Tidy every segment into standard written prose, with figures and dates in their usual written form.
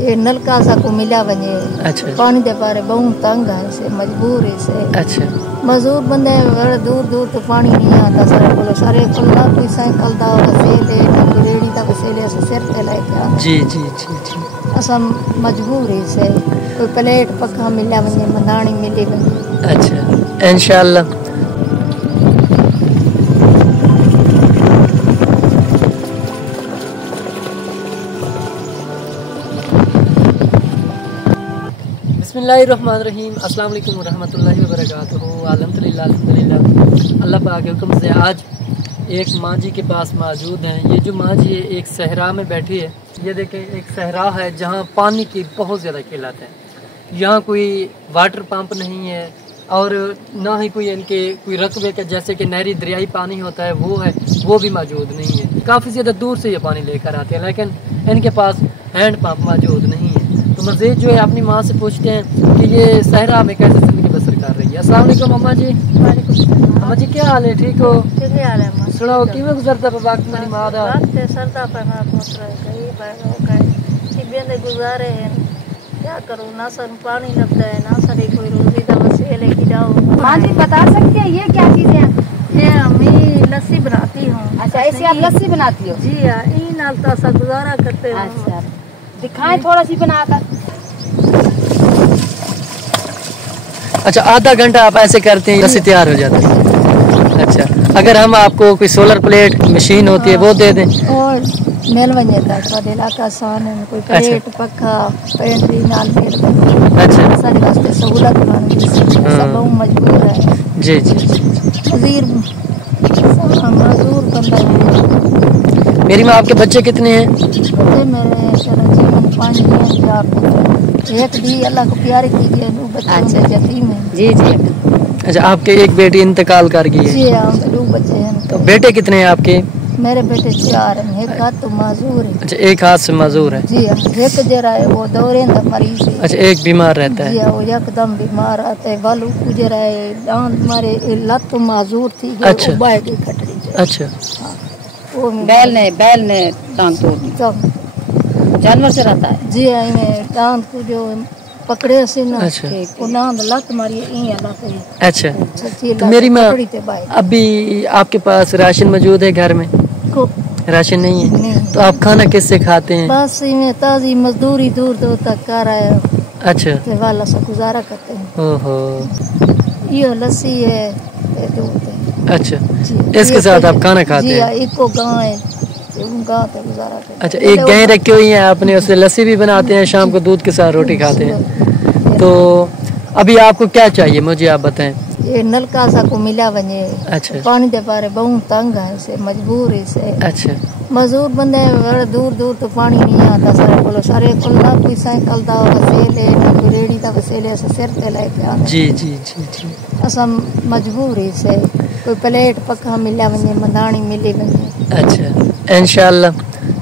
ये नलका सा को मिला वने। अच्छा। पानी दे पारे बहुत तंग है से मजबूर है से। अच्छा। मजदूर बंदे बड़े दूर दूर तो पानी नहीं आता सारे कोला कोई साइकिल दा वसेले ना रेड़ी दा वसेले से सिर पे लेके आ। जी जी जी जी। असम मजबूर है से कोई प्लेट पक्का मिला वने मंदानी मिली वने। अच्छा इंशाल्लाह। बिस्मिल्लाहिर्रहमानिर्रहीम। अस्सलाम वालेकुम वरहमतुल्लाहि वबरकातुहू। अल्हम्दुलिल्लाह अल्लाह पाक के हुक्म से आज एक माँ जी के पास मौजूद हैं। ये जो माँ जी है एक सहरा में बैठी है। ये देखें एक सहरा है जहाँ पानी की बहुत ज़्यादा किल्लत है। यहाँ कोई वाटर पंप नहीं है और ना ही कोई इनके कोई रकबे का जैसे कि नहरी दरियाई पानी होता है वो भी मौजूद नहीं है। काफ़ी ज़्यादा दूर से ये पानी लेकर आते हैं लेकिन इनके पास हैंड पंप मौजूद नहीं है। तो मज़ीद जो है अपनी माँ से पूछते हैं कि ये सहरा में कैसे ज़िंदगी बसर कर रही है। अस्सलाम वालेकुम अम्मा जी। अम्मा जी क्या हाल है? ठीक हो? सुनाओ किमें गुजरता वक्त मेरी माँ दा? सरदा पे मेरा पुत्र गरीब है लोग बेंदे गुजारे हैं क्या करूँ ना सन पानी लगता है ना सर कोई रोजी दा वसीले की जाओ। माँ जी बता सकती है ये क्या चीज़ है? ये मैं लस्सी बनाती हूँ। अच्छा ऐसी आप लस्सी बनाती हो? जी हाँ इन नालता सा गुजारा करते हैं। अच्छा दिखाएं थोड़ा सी बनाकर। अच्छा आधा घंटा आप ऐसे करते हैं लस्सी तैयार हो जाती है। अच्छा अगर हम आपको कोई सोलर प्लेट मशीन होती है वो दे दें और मेल वने था थोड़े इलाका सान है कोई प्लेट पक्का पेंट्री नाल मेल बने। अच्छा सारे वास्ते सहूलत बन गई सब लोग मजबूर है। जी जी मजदूर बंदा है। मेरी माँ आपके बच्चे कितने हैं? बच्चे मेरे जीवन 5 4 एक दी अल्लाह को प्यार कीजिए बच्चे यतीम है। जी जी। अच्छा आपके एक बेटी इंतकाल कर गई है? जी हाँ 2 बच्चे हैं। तो बेटे कितने हैं आपके? मेरे बेटे 4 हैं। एक हाथ तो माजूर है। अच्छा एक हाथ से माजूर है। जी हाँ एक जरा है वो दौरे मरीज है। अच्छा एक बीमार रहता है। जी हाँ वो एकदम बीमार आता है बालू गुजरा है दांत मारे लत माजूर थी। अच्छा की खटरी। अच्छा वो बैल ने टांग तोड़ दी। जानवर से रहता है? जी हाँ इन्हें दांत को जो पकड़े से ना अच्छा वो नांद लत मारी अच्छा तो मेरी माँ अभी आपके पास राशन मौजूद है घर में? राशन नहीं है नहीं। तो आप खाना किससे खाते हैं? बस इन्हें ताजी मजदूरी दूर दूर तक कर रहे हैं। अच्छा तो वाला सा गुजारा करते हैं। ओहो ये लस्सी है दूध है। अच्छा इसके साथ आप खाना खाते हैं? जी एक गाँव है गाँव पे गुजारा करते हैं। अच्छा एक गाय रखी हुई है आपने उससे लस्सी भी बनाते हैं शाम को दूध के साथ रोटी खाते हैं। तो अभी आपको क्या चाहिए मुझे आप बताएं। ये नलका सा को मिला वने। अच्छा पानी दे पारे बहुत तंग है से मजबूर है से। अच्छा मजदूर बंदे बड़े दूर दूर तो पानी नहीं आता सारे कोला कोई साइकिल दा वसेले ना कोई रेड़ी दा वसेले से सिर पे लेके आ। जी जी जी जी। असम मजबूर है से कोई प्लेट पक्का मिला वने मंदानी मिली वने। अच्छा इंशाल्लाह।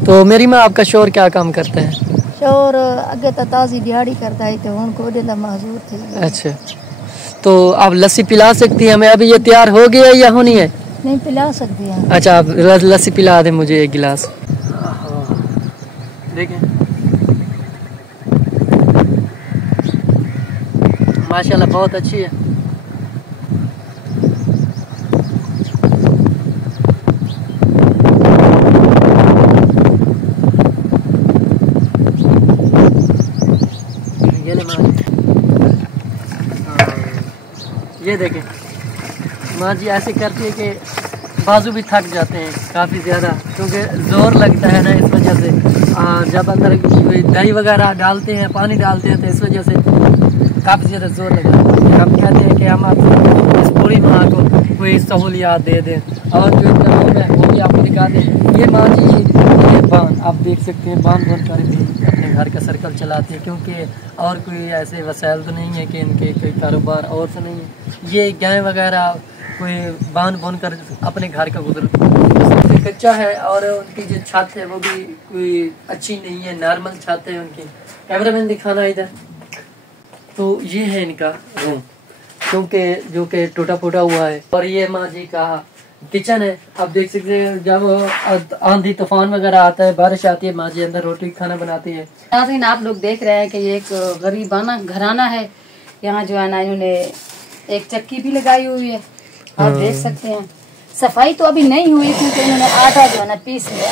तो मेरी माँ आपका शोर क्या काम करता है? शोर अगे तो ताजी दिहाड़ी करता है तो उनको देना माजूर थी। अच्छा तो आप लस्सी पिला सकती हैं हमें? अभी ये तैयार हो गया या होनी है? नहीं पिला सकती हैं। अच्छा आप लस्सी पिला दें मुझे एक गिलास। देखें माशाल्लाह बहुत अच्छी है। ये देखें माँ जी ऐसे करती है कि बाजू भी थक जाते हैं काफ़ी ज़्यादा क्योंकि ज़ोर लगता है ना इस वजह से। जब अंदर दही वगैरह डालते हैं पानी डालते हैं तो इस वजह से काफ़ी ज़्यादा ज़ोर लगता है। हम कहते हैं कि हम आपको इस पूरी माँ को कोई सहूलियात दे दें और जो लोग हैं वो भी आपको दिखा दें। ये माँ जी ये बांध आप देख सकते हैं बांध कर भी अपने घर का सर्कल चलाते हैं क्योंकि और कोई ऐसे वसाइल तो नहीं है कि इनके कोई कारोबार और से नहीं है। ये गाय वगैरह कोई बांध बुन कर अपने घर का गुजर कच्चा है और उनकी जो छत है वो भी कोई अच्छी नहीं है नॉर्मल छत है उनकी। कैमरा मैन दिखाना इधर। तो ये है इनका रूम क्योंकि जो कि टूटा फूटा हुआ है और ये माँ जी का किचन है। आप देख सकते हैं जब आंधी तूफान वगैरह आता है, बारिश आती है, माँ जी अंदर रोटी खाना बनाती है। नाज़रीन, आप लोग देख रहे हैं कि ये एक गरीबाना घराना है। यहाँ जो है ना इन्होंने एक चक्की भी लगाई हुई है, आप देख सकते हैं। सफाई तो अभी नहीं हुई क्योंकि इन्होंने आटा जो है ना पीस लिया।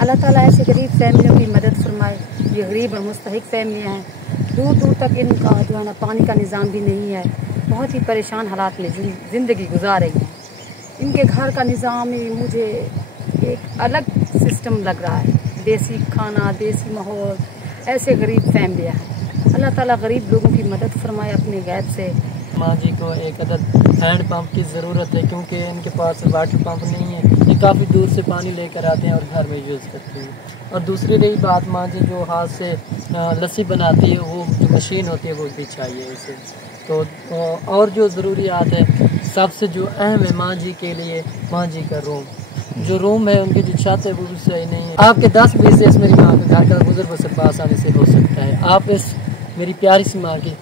अल्लाह ताला ऐसे गरीब फैमिलियों की मदद फरमाए। ये गरीब और मुस्तहिक फैमिलियाँ हैं, दूर दूर तक इनका जो है ना पानी का निज़ाम भी नहीं है, बहुत ही परेशान हालात में ज़िंदगी गुजार रही है। इनके घर का निज़ाम ही मुझे एक अलग सिस्टम लग रहा है, देसी खाना, देसी माहौल, ऐसे गरीब फैमिलियाँ हैं। अल्लाह ताला गरीब लोगों की मदद फरमाए अपने गैब से। माँ जी को एक अदद हैंड पंप की ज़रूरत है क्योंकि इनके पास वाटर पंप नहीं है। ये काफ़ी दूर से पानी लेकर आते हैं और घर में यूज़ करते हैं। और दूसरी रही बात, माँ जी जो हाथ से लस्सी बनाती है, वो जो मशीन होती है वो भी चाहिए इसे। तो और जो ज़रूरियात है, सबसे जो अहम है माँ जी के लिए, माँ जी का रूम है, उनकी जो छत है वो भी सही नहीं है। आपके 10-20 से इस मेरी माँ के घर का गुजर बसर आसानी से हो सकता है। आप इस मेरी प्यारी सी माँ की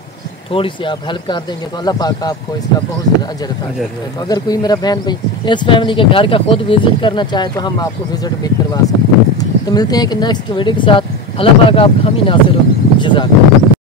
थोड़ी सी आप हेल्प कर देंगे तो अल्लाह पाक आपको इसका बहुत ज़्यादा अजर अता करेगा। तो अगर कोई मेरा बहन भाई इस फैमिली के घर का खुद विज़िट करना चाहे तो हम आपको विज़िट भी करवा सकते हैं। तो मिलते हैं कि नेक्स्ट वीडियो के साथ। अल्लाह पाक आप हम ही नासिर हो। जज़ाक।